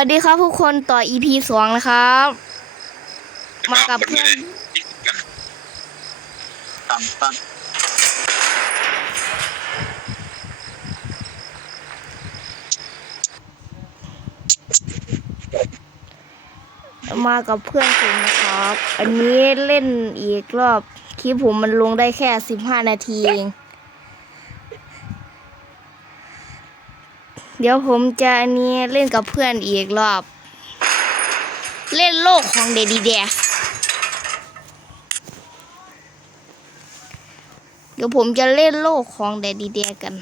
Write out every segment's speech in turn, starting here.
วัสดีครับทุกคนต่อ EP สองนะครับ มากับเพื่อนตามตั้งมากับเพื่อนผมนะครับ อันนี้เล่นอีกรอบ คลิปผมมันลงได้แค่สิบห้านาทีเอง เดี๋ยวผมจะอันนี้เล่นกับเพื่อนอีกรอบ เล่นโลกของเดดีแดเดี๋ยวผมจะเล่นโลกของเดดีแดกัน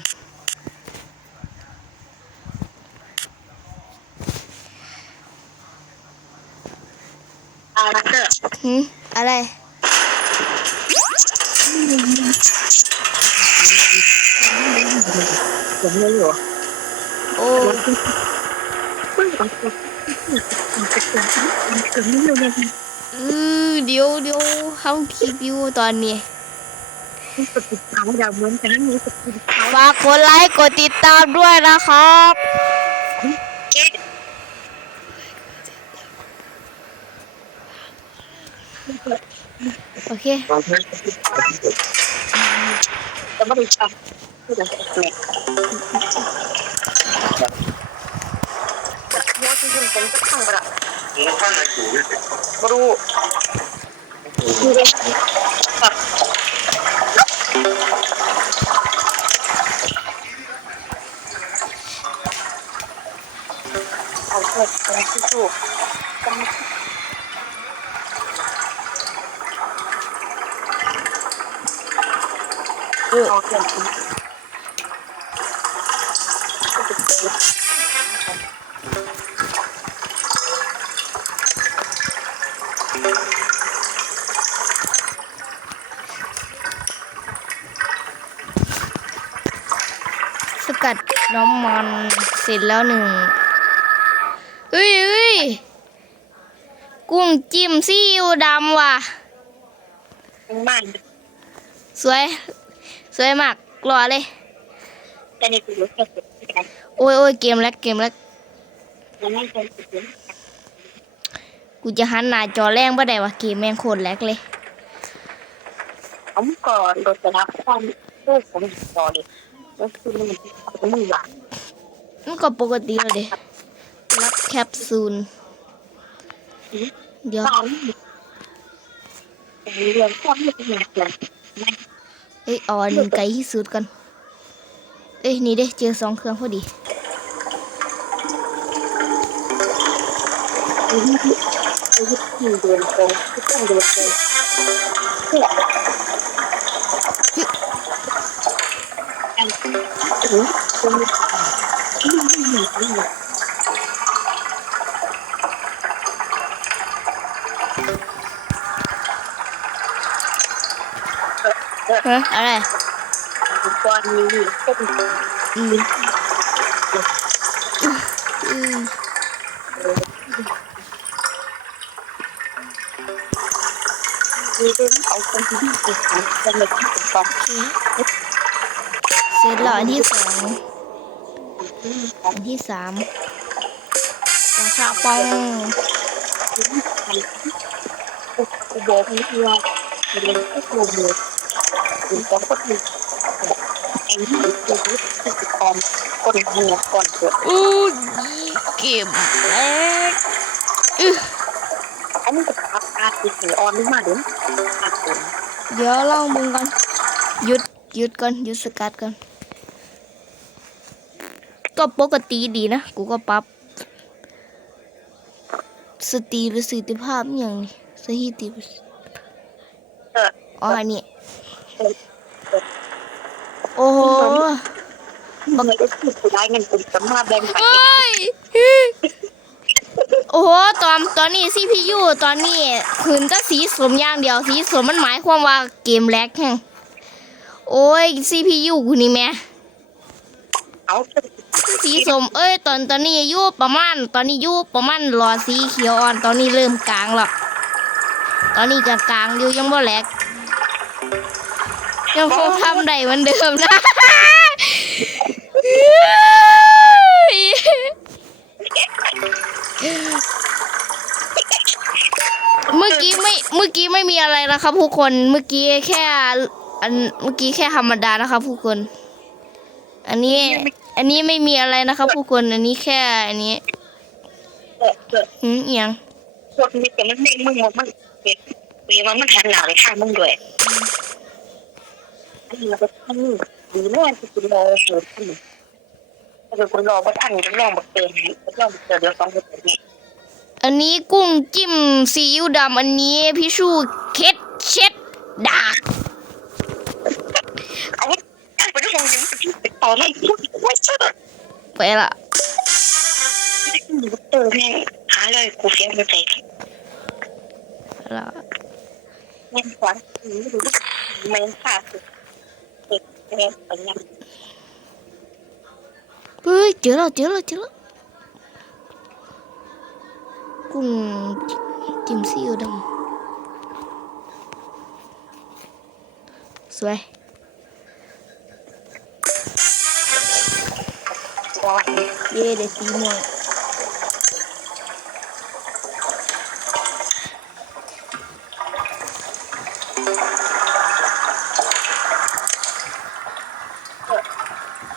อาร์เตอร์หืมอะไร ผมไม่รู้ โอ้ไม่รู้ผมไม่รู้เลยเออเดี๋ยวเดี๋ยวทำคลิปอยู่ตอนนี้กดติดตามอย่าเหมือนกันนะมีกดติดตามฝากกดไลค์กดติดตามด้วยนะครับเก๊โอเค จะไม่ได้ชอบที่จะเล็กว่าที่คุณเป็นจะขังระรู้ดูเลยแบบเอาเถอะเป็นที่ถูกเออเอาเถอะ สกัดน้ำมันเสร็จแล้วหนึ่งเฮ้ยเฮ้ยกุ้งจิ้มซีอิ๊วดำว่ะ มันสวย สวยมากรอเลยแต่ในตัวรู้สึกยังโอ้ยโอ้ยเกมแล้วเกมแล้วไม่เคยรู้สึกกูจะหันหน้าจอแรงบ่ได้วะเกมแม่งโคตรแลกเลยผมก่อนโดยจะรับความรู้ผมก่อนดิก็คือมันเป็นมือหวาน มันก็ปกติเลยรับแคปซูล เดี๋ยวเรื่องความรู้สึกเลยเอ้ยเอ่อนไกลที่สุดกัน เอ้ยนี่เด้เจอสองเครื่องพอดีที่เดินตรงที่ต้องเดินตรงที่ถึงตรงที่ไม่มีที่ ฮะอะไรก่อนนี้ก็มีอืมอืมมีเรื่องเอาคนที่ดีสุดจะเลยที่เป็นความเสร็จแล้วอันที่สองอันที่สามกระชาปองกูบอกนี่คือว่าเรียนก็คงเลย ถึงจะก็คือไอ้ที่จะรู้สึกความคนหัวก่อนเกิดอู้เก็บแล้อื้ออันนี้จะพักอาทิตย์หรือออนนี่มาเดี๋ยวอาทิตย์เดี๋ยวลองมึงก่อนหยุดหยุดก่อนหยุดสกัดก่อนก็ปกติดีนะ กูก็ปรับสตรีประสิทธิภาพอหย่างนี้สถิติประสิทธิเอออ๋ออันนี้ โอ้โหมันก็คือผู้ได้เงินเป็นสมาแบ่งปันเฮ้ยโอ้โหตอนตอนนี้ CPU ตอนนี้ขืนก็สีสมอย่างเดียวสีสมมันหมายความว่าเกมแลกแฮงโอ้ย CPU กูนี่แม่เอาสีสมเอ้ย ตอนตอนนี้อยู่ประมาณ ตอนนี้อยู่ประมาณรอสีเขียวอ่อน ตอนนี้เริ่มกลางแล้วตอนนี้ก็กลางอยู่ยังบ่แหลก ยังคงทำได้เหมือนเดิมนะเมื่อกี้ไม่เมื่อกี้ไม่มีอะไรนะครับผู้คนเมื่อกี้แค่อันเมื่อกี้แค่ธรรมดานะครับผู้คน อันนี้ อันนี้ไม่มีอะไรนะครับผู้คนอันนี้แค่อันนี้หืมเอียงพวกนี้แต่มันเด้งมึงมันเด็กเวมันมันหันหน้าไปข้างมึงด้วย อันนี้เราไปทำดีแม่ที่คุณรอเกิดขึ้นถ้าเกิดคุณรอว่าท่านจะลองบักเตยให้ลองบักเตยเดี๋ยวสองคนเนี่ยอันนี้กุ้งจิ้มซีอิ๊วดำอันนี้พี่ชูเคสเช็ดดากเอาท่านไปดูยังติดต่อไม่พูดว่เชื่อไปละบักเตยแม่หาเลยกูเสียใจไปละเงินขวัญไม่รู้ไม่ขาดเด็กเด็กไปยังเฮ้ยเจอแล้วเจอแล้วเจอแล้วกุ้งจิ้มซีอิ๊วดำสาบ ขบเก็บละอืมที่ถึงแบบนี้ห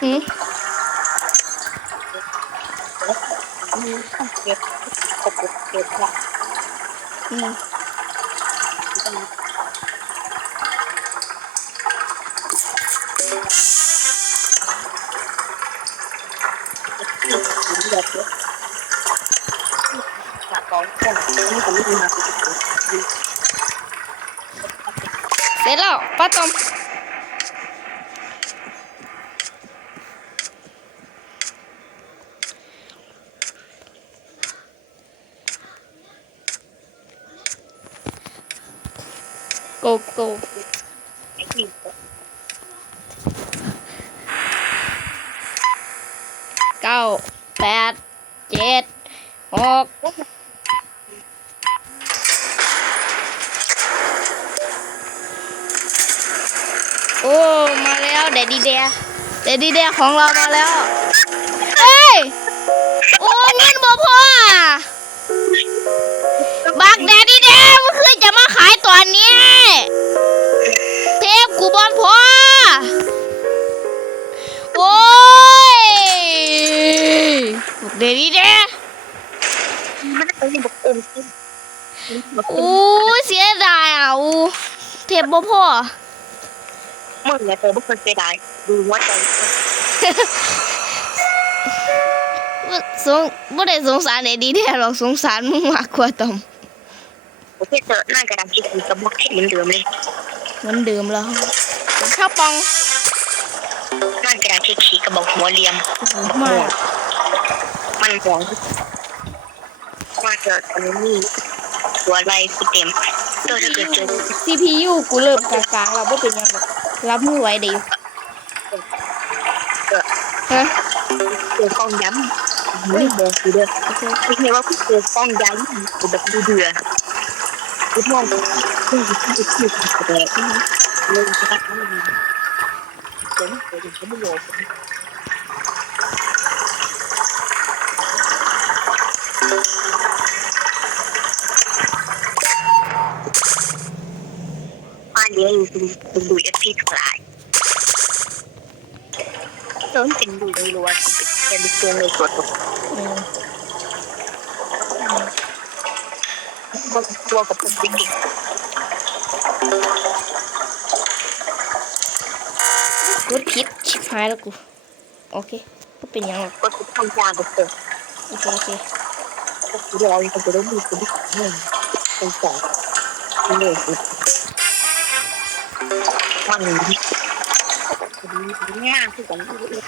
ลักของคนนี่ก็ไม่ดีนะเสร็จแล้วป้าต้ม โกโก้เก้าแปดเจ็ดหกโอ้ มาแล้วเดดดีเดียเดดดีเดียของเรามาแล้วเฮ้ย โอ้เงินบ่พออบักแดดดีเดียมันคือจะมาขายตอนนี้ บักแดดดีเดียมันเป็นแบบเอ็มที่แบบโอ้ยเสียดายอะอู้เทปบ่พอมึงเนี่ยเธอไม่เคยเสียดายดูว่าใจบ่สงบ่ได้สงสารเดดดีเดียหรอกสงสารมึงมากกว่าตอมประเทศเจอหน้ากระดานที่คุยกับบล็อกให้เหมือนเดิมเลยเหมือนเดิมแล้วผมชอบปองหน้ากระดานที่ขี่กระบอกหัวเรียมมาก มันหวงว่าเจอตอนนี้ตัวอะไรกูเต็มเจอถ้าเกิดเจอ CPU กูเริ่มกลางๆแล้วบ่เป็นหยังหรอกรับมือไหวได้อยู่ฮะเจอฟองย้ำไม่บอกกูด้วยโอเคไม่ใช่ว่ากูเจอฟองย้ำกูแบบดูเดือดกูมองกูกูกูกูกูกูเลยเลยจะทำอะไรเจ๋งเจ๋งเขาไม่รู้บ้าน เลี้ยงดูดูดูเอฟพีทั้งหลายเติมเป็นดูดีรัวเป็นแค่เป็นตัวในตัวตัวอืมตัวกับเป็นบิ๊กกดผิดชิบหายแล้วกู โอเคบ่เป็นยังหรอกก็คือทำยากับเติมโอเคโอเคก็คือเราจะไปได้ดูเป็นบิ๊กหนึ่งเป็นแสองเลย มันนี่ง่ายที่สุดเลย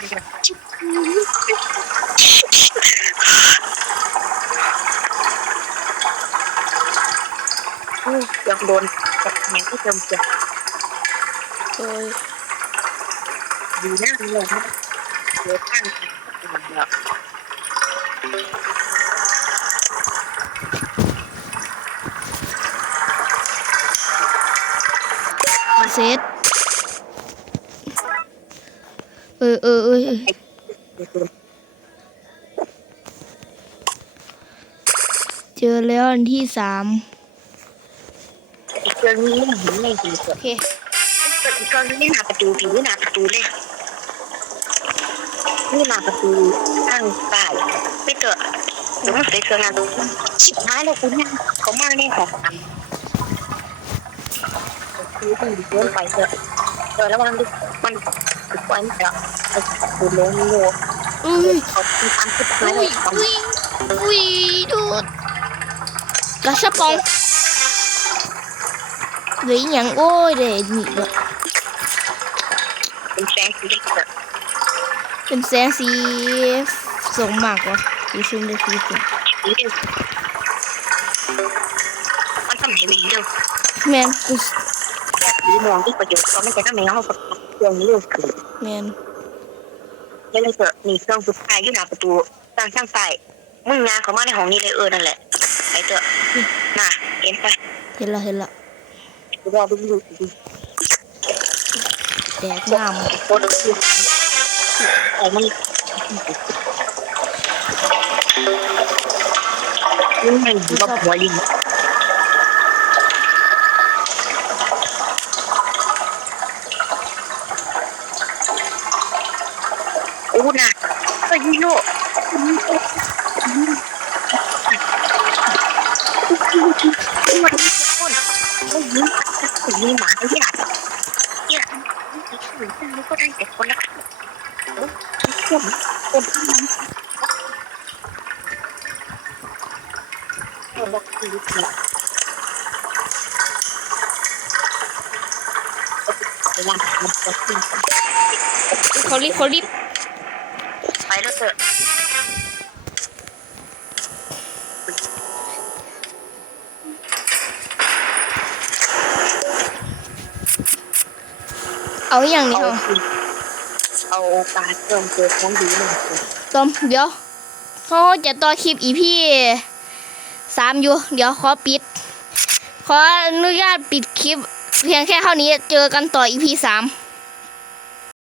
อยากโดนแบบอย่างที่เติมเสียโอ้ยดีหน้าเลยนะเดี๋ยวข้างแบบ เสร็จเออเออเออเออเจอแล้วอันที่สามอีกเครื่องนี้มันเห็นไม่ดีเกิโอดเคอีกเครื่องนี้หน้าประตูผีหน้าประตูเลยนี่หน้าประตูข้างใต้ไม่เถอะหนูไม่เคยเครื่องงานชิบหายแล้วคุณเนี่ยเขามาเนี่ยของทำคือดีเกินไปเถอะเออแล้วมันมันคือควันแล้วคือลงโลอุ้ยเขาคือทำสุดท้าย อุ้เลยยของอุ้ยอุ้ยดูดกระชับปองเหลื สงสีเหลืองเป็นแสงสีส่งมากกว่าสีซุ่มได้สีสุ่มมันทำให้วิ่งเร็วแมนกูหรือมองที่ประโยชน์ก็ไม่ใช่ทำให้เขากับเครื่องนี้เร็วขึ้นแมนแล้วเลยเถอะมีเครื่องสุดท้ายอยู่หน้าประตูทางข้างใต้มึงงานเขามาในห้องนี้เลยเออนั่นแหละไปเถอะน่ะเอ็นไปเห็นละเห็นละดูว่าดูดูดูแดกงามโคตรดูไอ้มันนี่มันดูว่าหัวลิงโอ้น่ะก็ยีโร่มันมีคนไม่ยิ้มถึงมีหมาที่อาจเนี่ยมั นก็ได้แต่คนละคนคนคนละชีวิตเนี่ยเวลามันจะขึ้นเขารีบเขารีบไปแล้วเถอะ เอาอหย่างนี้เอาเอาเอาการเติมเติมของดีหนึ่งคนตอมเดี๋ยวเขาจะต่อคลิปอีพี่สามอยู่ เดี๋ยวขอปิด ขออนุญาตปิดคลิป เพียงแค่เท่านี้เจอกันต่ออีพีสาม